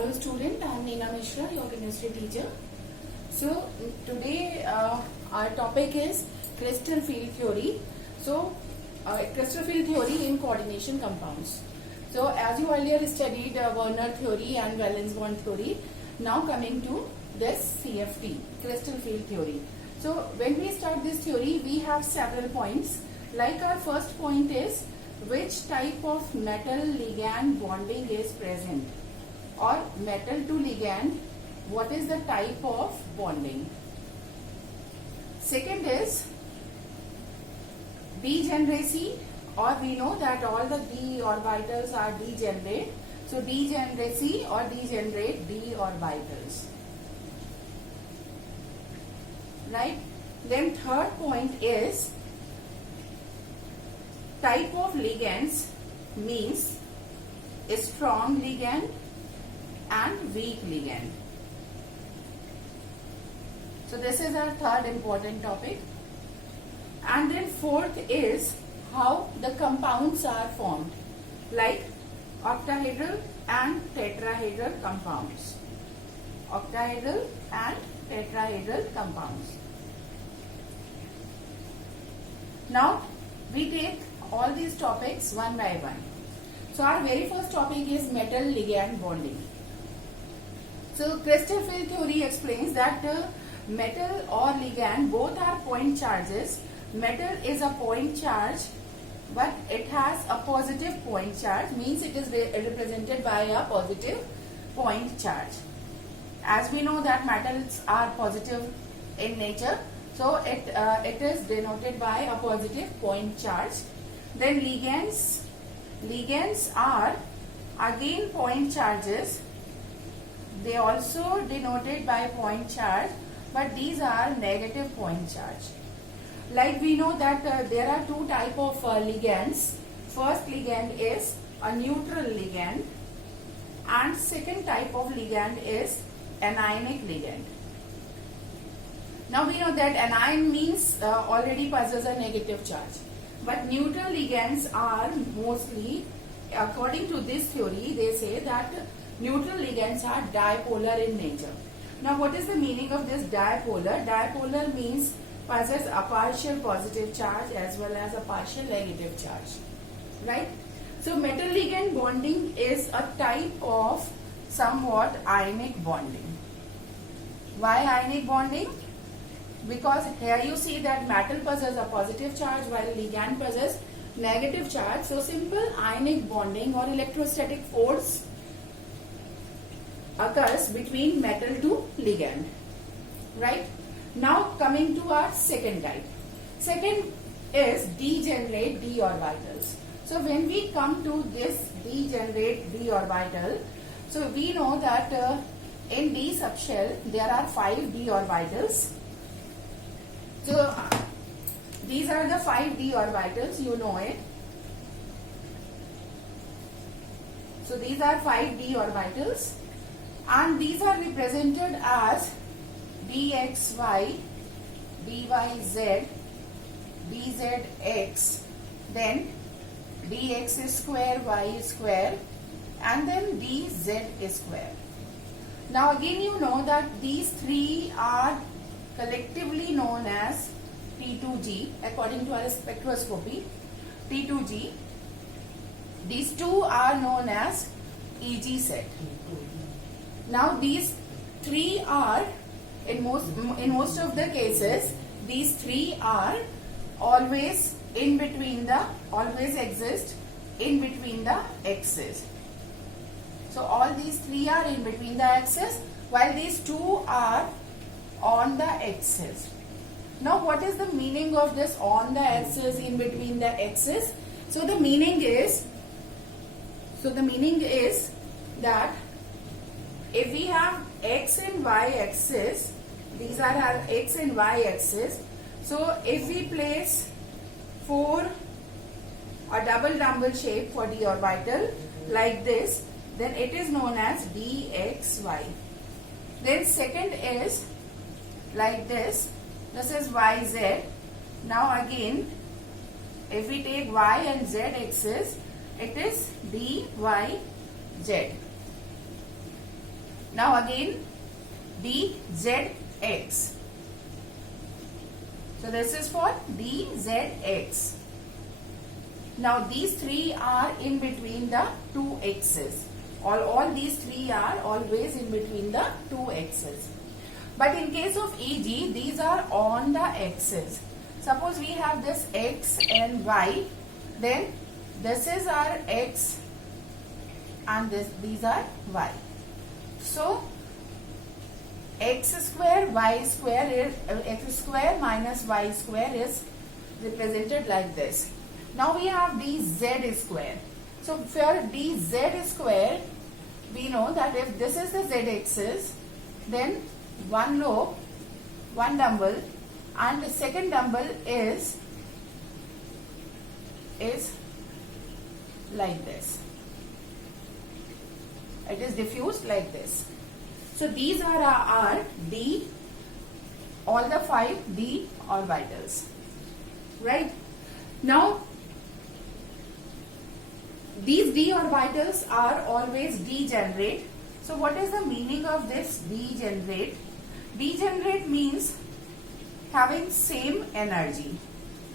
Hello student, I am Neena Mishra, your chemistry teacher. So today our topic is crystal field theory. So crystal field theory in coordination compounds. So as you earlier studied Werner theory and valence bond theory, now coming to this CFT, crystal field theory. So when we start this theory, we have several points. Like our first point is which type of metal ligand bonding is present, or metal to ligand, what is the type of bonding. Second is degeneracy, or we know that all the d orbitals are degenerate, so degeneracy or degenerate d orbitals, right? Then third point is type of ligands, means a strong ligand and weak ligand. So this is our third important topic. And then fourth is how the compounds are formed, like octahedral and tetrahedral compounds. Octahedral and tetrahedral compounds. Now we take all these topics one by one. So our very first topic is metal ligand bonding. So crystal field theory explains that metal or ligand both are point charges. Metal is a point charge, but it has a positive point charge, means it is represented by a positive point charge. As we know that metals are positive in nature, so it is denoted by a positive point charge. Then ligands are again point charges. They also denoted by point charge, but these are negative point charge. Like we know that there are two type of ligands. First ligand is a neutral ligand, and second type of ligand is anionic ligand. Now we know that anion means already possesses a negative charge. But neutral ligands are mostly, according to this theory, they say that neutral ligands are dipolar in nature. Now what is the meaning of this dipolar? Dipolar means possess a partial positive charge as well as a partial negative charge. Right? So metal ligand bonding is a type of somewhat ionic bonding. Why ionic bonding? Because here you see that metal possesses a positive charge while ligand possesses negative charge. So simple ionic bonding or electrostatic force occurs between metal to ligand. Right? Now coming to our second type. Second is degenerate d orbitals. So when we come to this degenerate d orbital, so we know that in d subshell there are 5 d orbitals. So these are the 5 d orbitals, you know it. So these are 5 d orbitals, and these are represented as dxy, dyz, dzx, then dx square, y square, and then dz square. Now again you know that these three are collectively known as T2G according to our spectroscopy. T2G. These two are known as EG set. Now these three are in most of the cases, these three are always exist in between the axes. So all these three are in between the axis, while these two are on the axis. Now what is the meaning of this on the axis, in between the axis? So the meaning is that if we have x and y axis, these are our x and y axis. So if we place a double shape for d orbital like this, then it is known as dxy. Then second is like this. This is yz. Now again, if we take y and z axis, it is dyz. Now again DZX. So this is for DZX. Now these three are in between the two x's. All these three are always in between the two x's. But in case of EG, these are on the axis. Suppose we have this x and y, then this is our x and these are y. So x square minus y square is represented like this. Now we have dz square. So for dz square, we know that if this is the z-axis, then one lobe, one dumbbell, and the second dumbbell is like this. It is diffused like this. So these are our D, all the 5 D orbitals. Right? Now, these D orbitals are always degenerate. So what is the meaning of this degenerate? Degenerate means having same energy.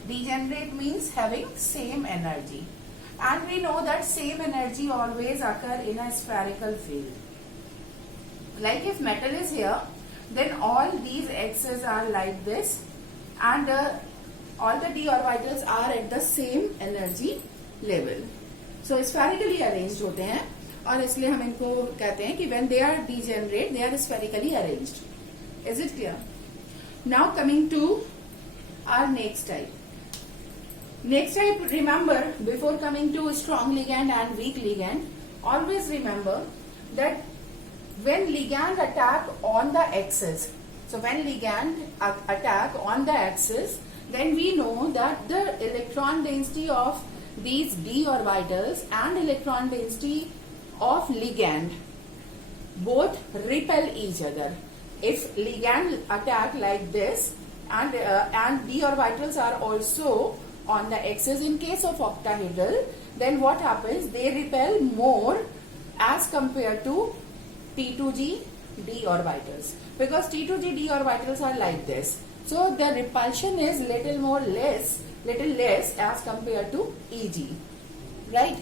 Degenerate means having same energy. And we know that same energy always occur in a spherical field. Like if metal is here, then all these x's are like this, and all the d orbitals are at the same energy level. So spherically arranged होते हैं, और इसलिए हम इनको कहते हैं कि when they are degenerate, they are spherically arranged. Is it clear? Now coming to our next type. Next type, remember, before coming to strong ligand and weak ligand, always remember that when ligand attack on the axis, so when ligand attack on the axis, then we know that the electron density of these d orbitals and electron density of ligand both repel each other. If ligand attack like this and d orbitals are also on the axis in case of octahedral, then what happens? They repel more as compared to T2G d orbitals, because T2G d orbitals are like this. So the repulsion is little less as compared to EG, right?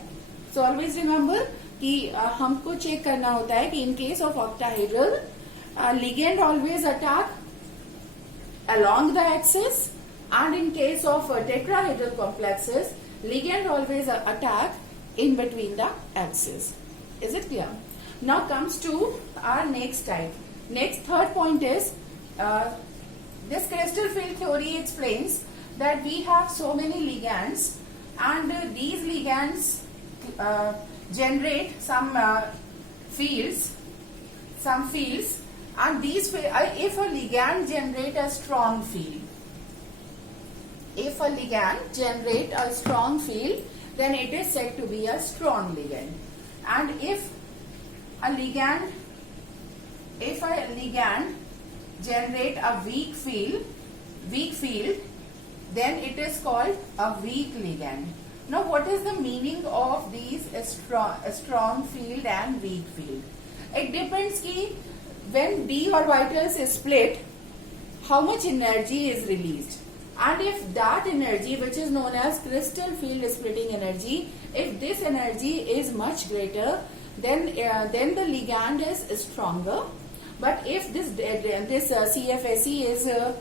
So always remember कि हमको check करना होता है कि in case of octahedral, ligand always attack along the axis, and in case of tetrahedral complexes, ligand always attack in between the axis. Is it clear? Now comes to our next type. Next, third point is this crystal field theory explains that we have so many ligands, and these ligands generate some fields, and these if a ligand generate a strong field, then it is said to be a strong ligand. And if a ligand generate a weak field, then it is called a weak ligand. Now what is the meaning of these strong field and weak field? It depends ki when d orbitals is split, how much energy is released. And if that energy, which is known as crystal field splitting energy, if this energy is much greater, then the ligand is stronger. But if this CFSE is a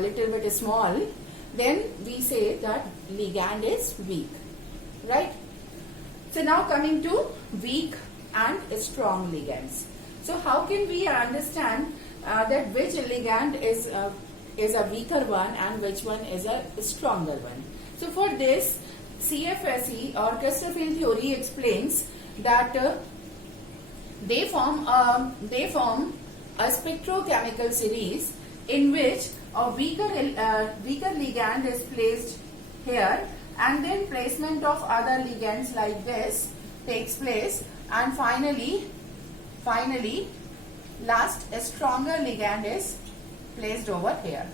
little bit small, then we say that ligand is weak, right? So now coming to weak and strong ligands. So how can we understand that which ligand is a weaker one and which one is a stronger one? So for this, CFSE or crystal field theory explains that they form a spectrochemical series in which a weaker ligand is placed here, and then placement of other ligands like this takes place, and finally last a stronger ligand is placed over here.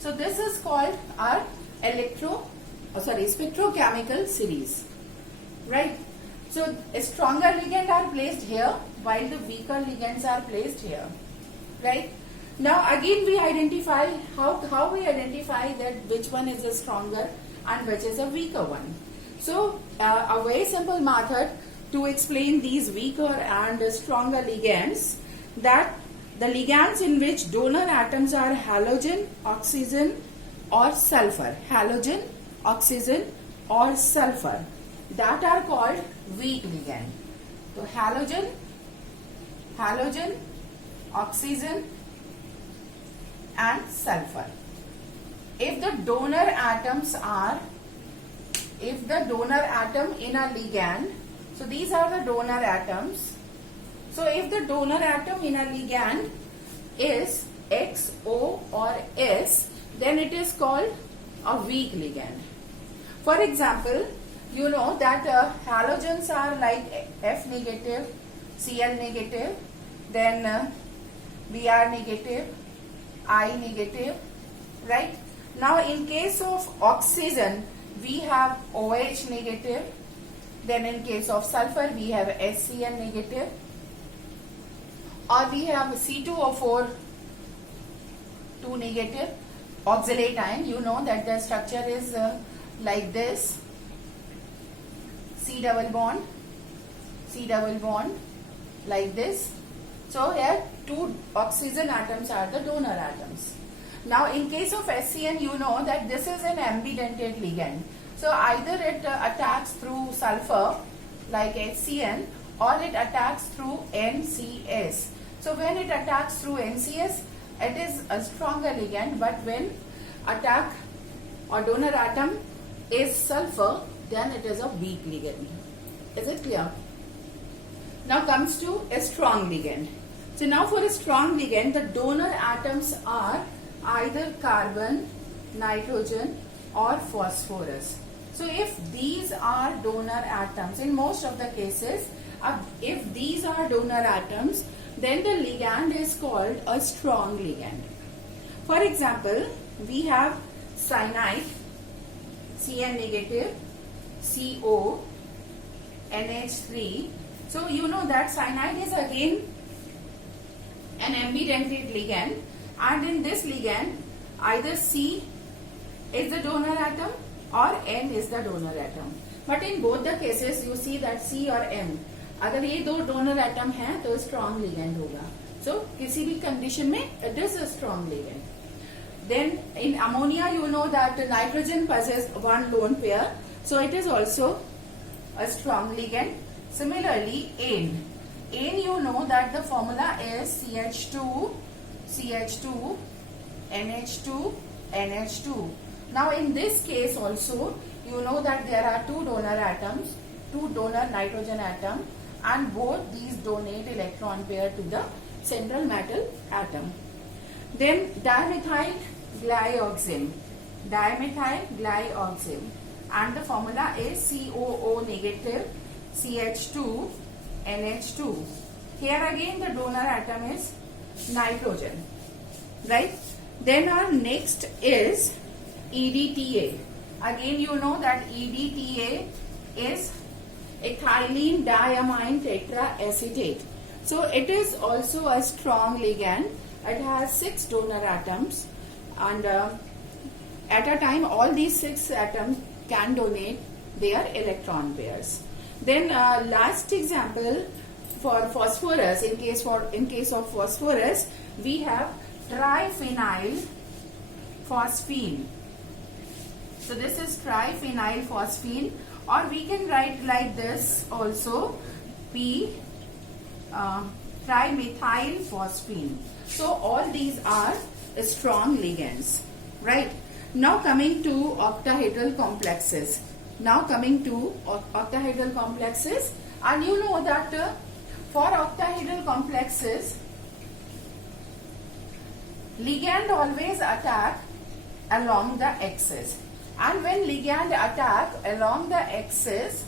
So this is called our spectrochemical series, right? So stronger ligands are placed here while the weaker ligands are placed here, right? Now again we identify how we identify that which one is a stronger and which is a weaker one. So a very simple method to explain these weaker and stronger ligands, that the ligands in which donor atoms are halogen, oxygen or sulfur, halogen, oxygen or sulfur, that are called weak ligand. So halogen, oxygen and sulfur. If the donor atom in a ligand, so these are the donor atoms. So if the donor atom in a ligand is X, O or S, then it is called a weak ligand. For example, you know that halogens are like F negative, Cl negative, then Br negative, I negative, right? Now in case of oxygen, we have OH negative, then in case of sulfur, we have SCN negative, or we have C2O4 2 negative, oxalate ion. You know that the structure is like this, C double bond, like this. So here 2 oxygen atoms are the donor atoms. Now in case of SCN, you know that this is an ambidentate ligand. So either it attacks through sulfur like HCN, or it attacks through NCS. So when it attacks through NCS, it is a stronger ligand, but when attack or donor atom is sulfur, then it is a weak ligand. Is it clear? Now comes to a strong ligand. So now for a strong ligand, the donor atoms are either carbon, nitrogen or phosphorus. So if these are donor atoms, in most of the cases, if these are donor atoms, then the ligand is called a strong ligand. For example, we have cyanide, Cn negative, CO, NH3. So you know that cyanide is again an ambidentate ligand, and in this ligand either C is the donor atom or N is the donor atom. But in both the cases you see that C or N, अगर ये दो donor atom हैं तो strong ligand होगा. सो किसी भी condition में it is a strong ligand. Then in ammonia, you know that nitrogen possesses one lone pair, so it is also a strong ligand. Similarly, ane, you know that the formula is CH2, NH2, NH2. Now in this case also, you know that there are two donor atoms, two donor nitrogen atom, and both these donate electron pair to the central metal atom. Then dimethyl glyoxime, and the formula is COO negative, CH2, NH2. Here again the donor atom is nitrogen, right? Then our next is EDTA. Again you know that EDTA is ethylene diamine tetraacetate. So it is also a strong ligand. It has 6 donor atoms, and at a time all these 6 atoms can donate their electron pairs. Then last example for phosphorus, in case of phosphorus, we have triphenyl phosphine. So this is triphenyl phosphine, or we can write like this also, trimethyl phosphine. So all these are strong ligands, right? Now coming to octahedral complexes. And you know that for octahedral complexes, ligand always attack along the axis. And when ligand attack along the axis,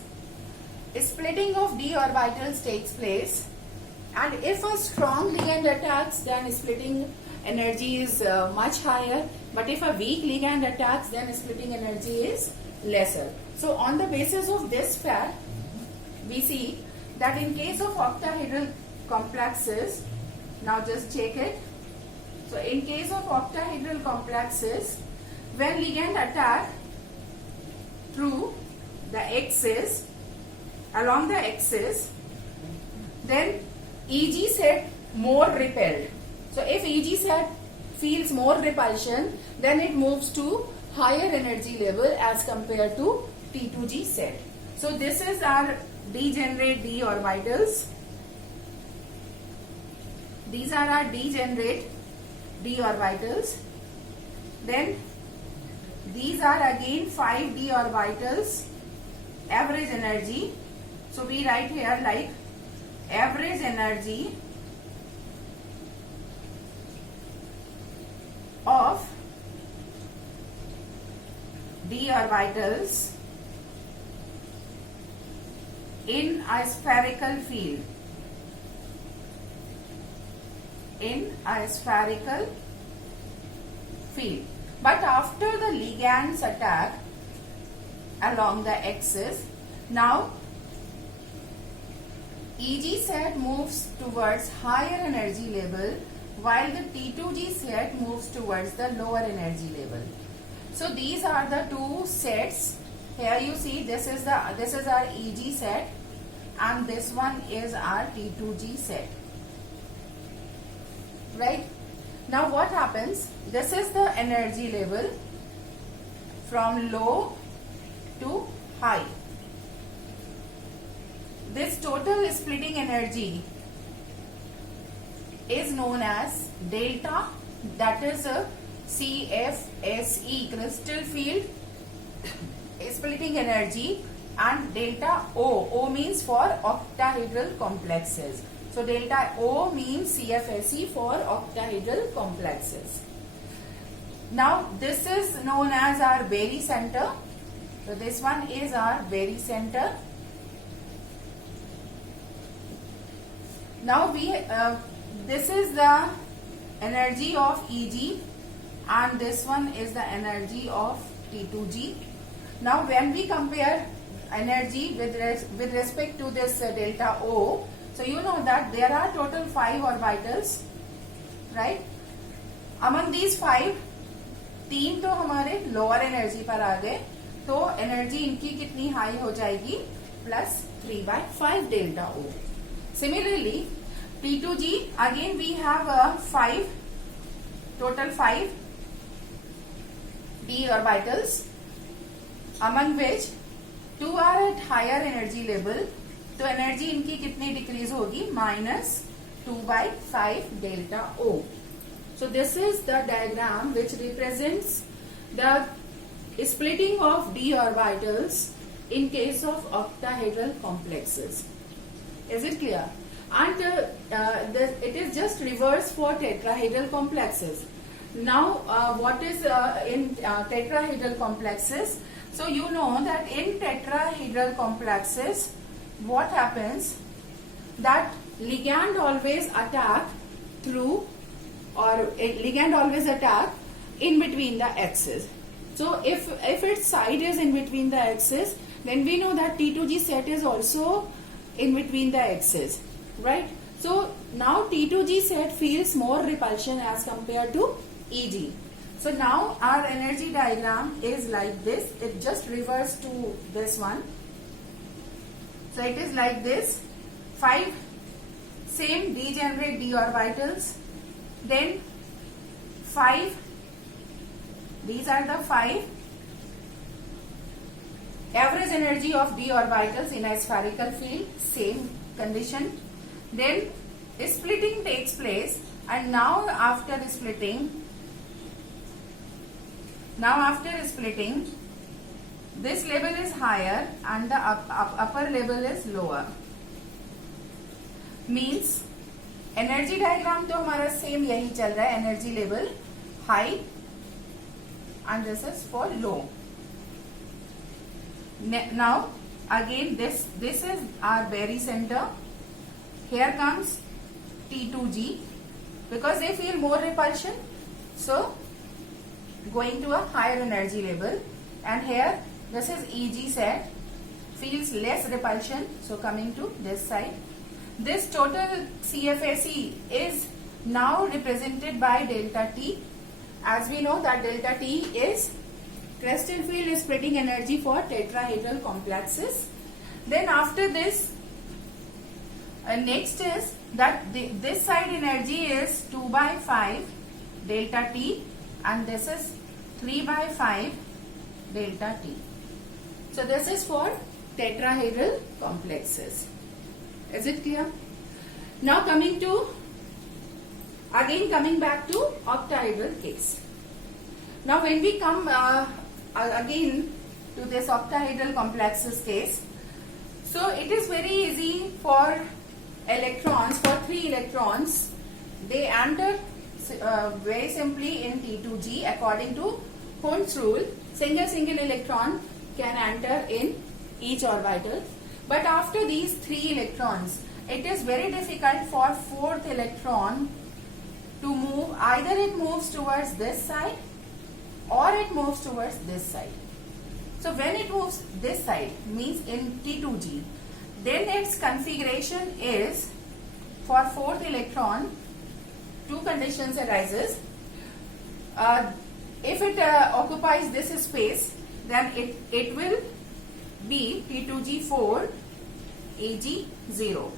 splitting of d orbitals takes place. And if a strong ligand attacks, then splitting energy is much higher. But if a weak ligand attacks, then splitting energy is lesser. So on the basis of this fact, we see that in case of octahedral complexes, now just check it. So in case of octahedral complexes, when ligand attack through the axis, along the axis, then Eg set more repelled. So if Eg set feels more repulsion, then it moves to higher energy level as compared to T2G set. So this is our degenerate d orbitals. These are our degenerate d orbitals. Then these are again 5 d orbitals, average energy. So we write here like average energy of d orbitals in a spherical field. In a spherical field. But after the ligand's attack along the axis, now Eg set moves towards higher energy level while the T2G set moves towards the lower energy level. So these are the two sets. Here you see this is our Eg set and this one is our T2G set. Right? Now what happens? This is the energy level from low to high. This total splitting energy is known as delta, that is a CFSE, crystal field splitting energy, and delta O. O means for octahedral complexes. So delta O means CFSE for octahedral complexes. Now this is known as our barycenter. So this one is our barycenter. Now this is the energy of Eg and this one is the energy of T2G. Now when we compare energy with respect to this delta O, so you know that there are total 5 orbitals, right? Among these 5, 3 तो हमारे lower energy पर आ गए, तो energy इनकी कितनी high हो जाएगी? Plus 3/5 delta O. Similarly, T2G, again we have 5, total 5 d orbitals, among which 2 are at higher energy level. तो एनर्जी इनकी कितनी डिक्रीज होगी? -2/5 delta O. So this is the diagram which represents the splitting of d orbitals in case of octahedral complexes. Is it clear? And it is just reverse for tetrahedral complexes. Now what is in tetrahedral complexes? So you know that in tetrahedral complexes, what happens, that ligand always attack through, or ligand always attack in between the axes. So if its side is in between the axes, then we know that T2G set is also in between the axes, right? So now T2G set feels more repulsion as compared to Eg. So now our energy diagram is like this. It just reverts to this one. So it is like this. 5 same degenerate d orbitals. Then 5. These are the 5 average energy of d orbitals in a spherical field. Same condition. Then splitting takes place, and now after splitting, this level is higher and the upper level is lower. Means energy diagram तो हमारा same यही चल रहा है. Energy level high and this is for low. Now again this is our barycenter. Here comes T2G because they feel more repulsion, so going to a higher energy level. And here this is Eg set feels less repulsion. So coming to this side, this total CFAC is now represented by delta T. As we know that delta T is crystal field spreading energy for tetrahedral complexes. Then after this, next is that this side energy is 2 by 5 delta T and this is 3 by 5 delta T. So this is for tetrahedral complexes. Is it clear? Now coming back to octahedral case. Now when we come again to this octahedral complexes case, so it is very easy for electrons, for 3 electrons, they enter very simply in T2G according to Hund's rule. Single electron can enter in each orbital. But after these 3 electrons, it is very difficult for 4th electron to move. Either it moves towards this side or it moves towards this side. So when it moves this side, means in T2G, then its configuration is for 4th electron, 2 conditions arises. If it occupies this space, then it will be T2G4 Eg0.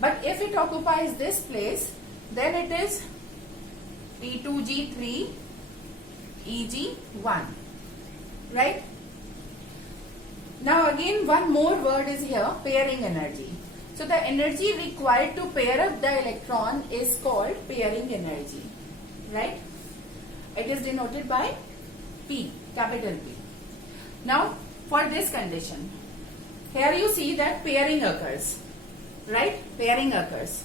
But if it occupies this place, then it is T2G3 Eg1. Right? Now again one more word is here, pairing energy. So the energy required to pair up the electron is called pairing energy. Right? It is denoted by P, capital P. Now for this condition, here you see that pairing occurs. Right? Pairing occurs.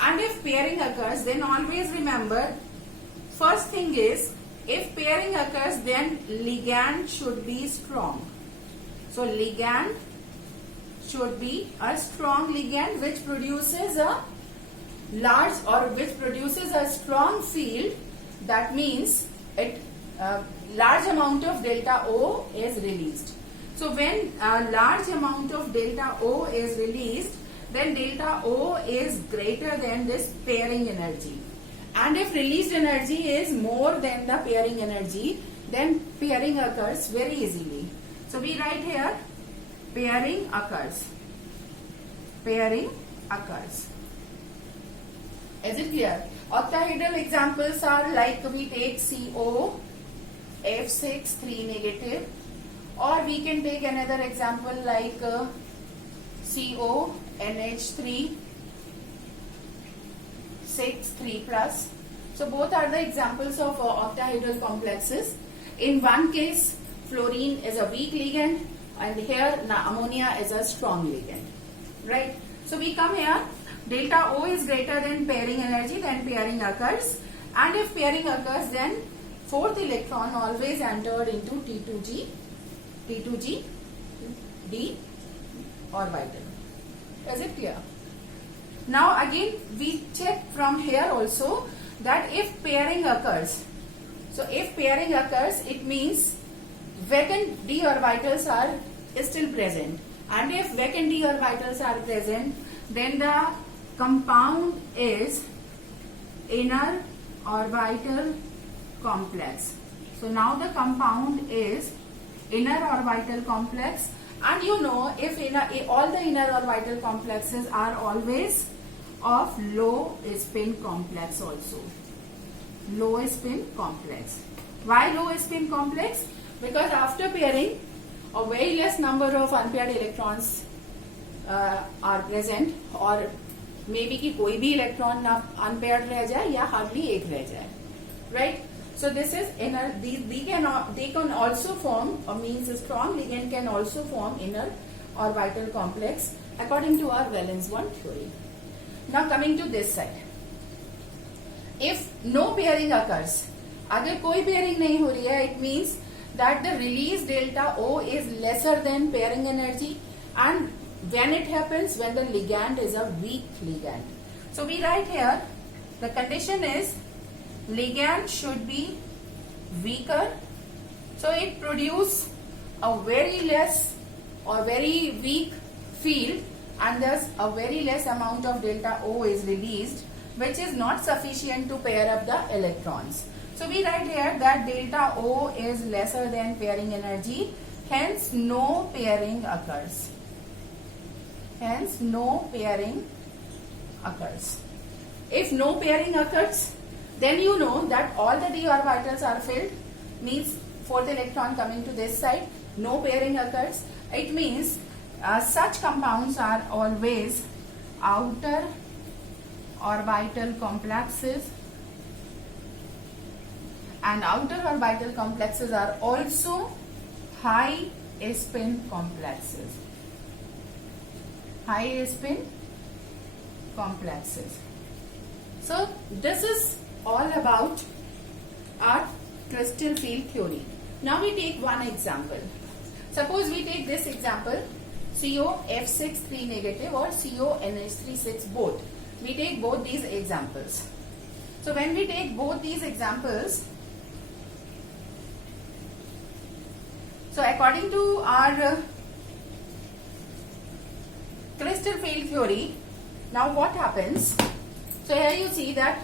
And if pairing occurs, then always remember, first thing is, if pairing occurs, then ligand should be strong. So ligand should be a strong ligand which produces a large or which produces a strong field. That means it large amount of delta O is released. So when a large amount of delta O is released, then delta O is greater than this pairing energy. And if released energy is more than the pairing energy, then pairing occurs very easily. So we write here, pairing occurs. Pairing occurs. Is it clear? Octahedral examples are like we take CO, F6, 3 negative, or we can take another example like CO, NH3, 6, 3 plus. So both are the examples of octahedral complexes. In one case, fluorine is a weak ligand and here ammonia is a strong ligand. Right? So we come here, delta O is greater than pairing energy, then pairing occurs. And if pairing occurs, then 4th electron always entered into T2G D orbital. Is it clear? Now again we check from here also that if pairing occurs, so if pairing occurs, it means vacant d orbitals are still present, and if vacant d orbitals are present, then the compound is inner orbital complex. So now the compound is inner orbital complex, and you know if all the inner orbital complexes are always of low spin complex also. Low spin complex. Why low spin complex? Because after pairing, a very less number of unpaired electrons are present, or maybe कि कोई भी electron ना unpaired रह जाए या hardly एक रह जाए. Right? So this is inner. They can also form, or means a strong ligand can also form inner orbital complex according to our valence bond theory. Now coming to this side, if no pairing occurs, अगर कोई pairing नहीं हो रही है, it means that the released delta O is lesser than pairing energy, and when it happens, when the ligand is a weak ligand. So we write here, the condition is ligand should be weaker, so it produces a very less or very weak field, and thus a very less amount of delta O is released, which is not sufficient to pair up the electrons. So we write here that delta O is lesser than pairing energy, hence no pairing occurs. Hence no pairing occurs. If no pairing occurs, then you know that all the d orbitals are filled, means fourth electron coming to this side, no pairing occurs. It means such compounds are always outer orbital complexes, and outer orbital complexes are also high spin complexes. High spin complexes. So this is all about our crystal field theory. Now we take one example. Suppose we take this example, COF6 3 negative or CONH3 6 both. We take both these examples. So when we take both these examples, so according to our crystal field theory, now what happens? So here you see that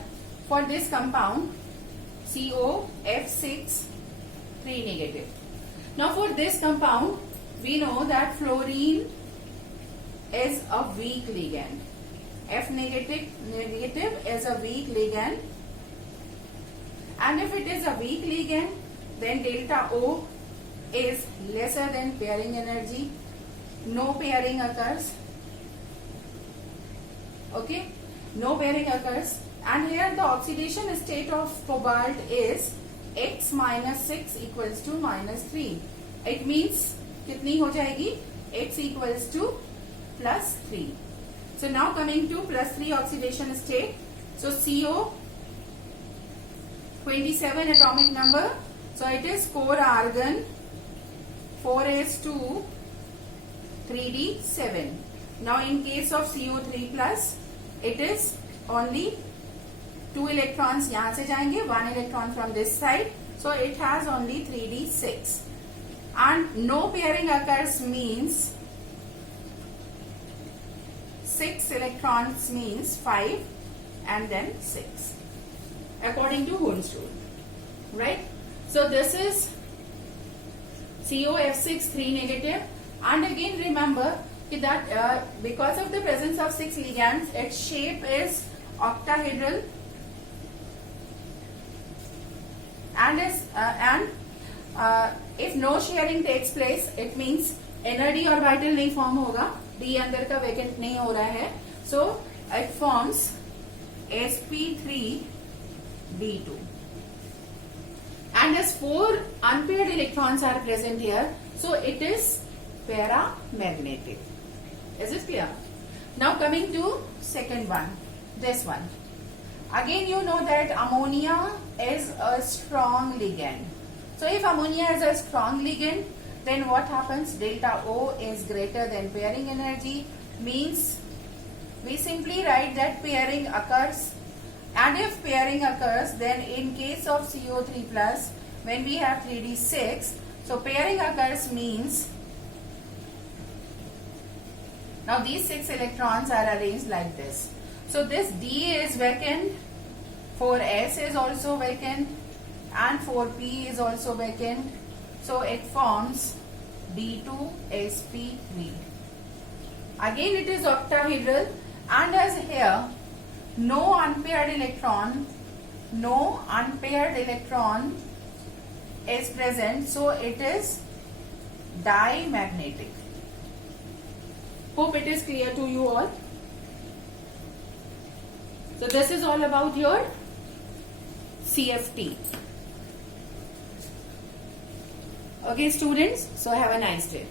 for this compound COF6 3 negative. Now for this compound, we know that fluorine is a weak ligand. F negative is a weak ligand, and if it is a weak ligand, then delta O is lesser than pairing energy. No pairing occurs. Okay, no pairing occurs, and here the oxidation state of cobalt is X minus 6 equals to minus 3. It means कितनी हो जाएगी? X equals to plus 3. So now coming to plus 3 oxidation state. So CO 27 atomic number. So it is core argon 4s2 3d7. Now in case of CO3 plus, it is only 2 electrons यहाँ से जाएंगे, 1 electron from this side. So it has only 3d6. And no pairing occurs means 6 electrons means 5 and then 6 according to Hund's rule, right? So this is COF6 3 negative, and again remember that because of the presence of 6 ligands, its shape is octahedral, and if no sharing takes place, it means inner d orbital नहीं form होगा, d अंदर का vacant नहीं हो रहा है, so it forms sp3d2, and as 4 unpaired electrons are present here, so it is paramagnetic. Is it clear? Now coming to second one, this one. Again you know that ammonia is a strong ligand. So if ammonia is a strong ligand, then what happens? Delta O is greater than pairing energy, means we simply write that pairing occurs, and if pairing occurs, then in case of CO3 plus, when we have 3d6, so pairing occurs means now these 6 electrons are arranged like this. So this D is vacant, 4s is also vacant, and 4p is also vacant. So it forms D2sp3. Again it is octahedral, and as here no unpaired electron is present, so it is dimagnetic. Hope it is clear to you all. So this is all about your CFT. Okay students, so have a nice day.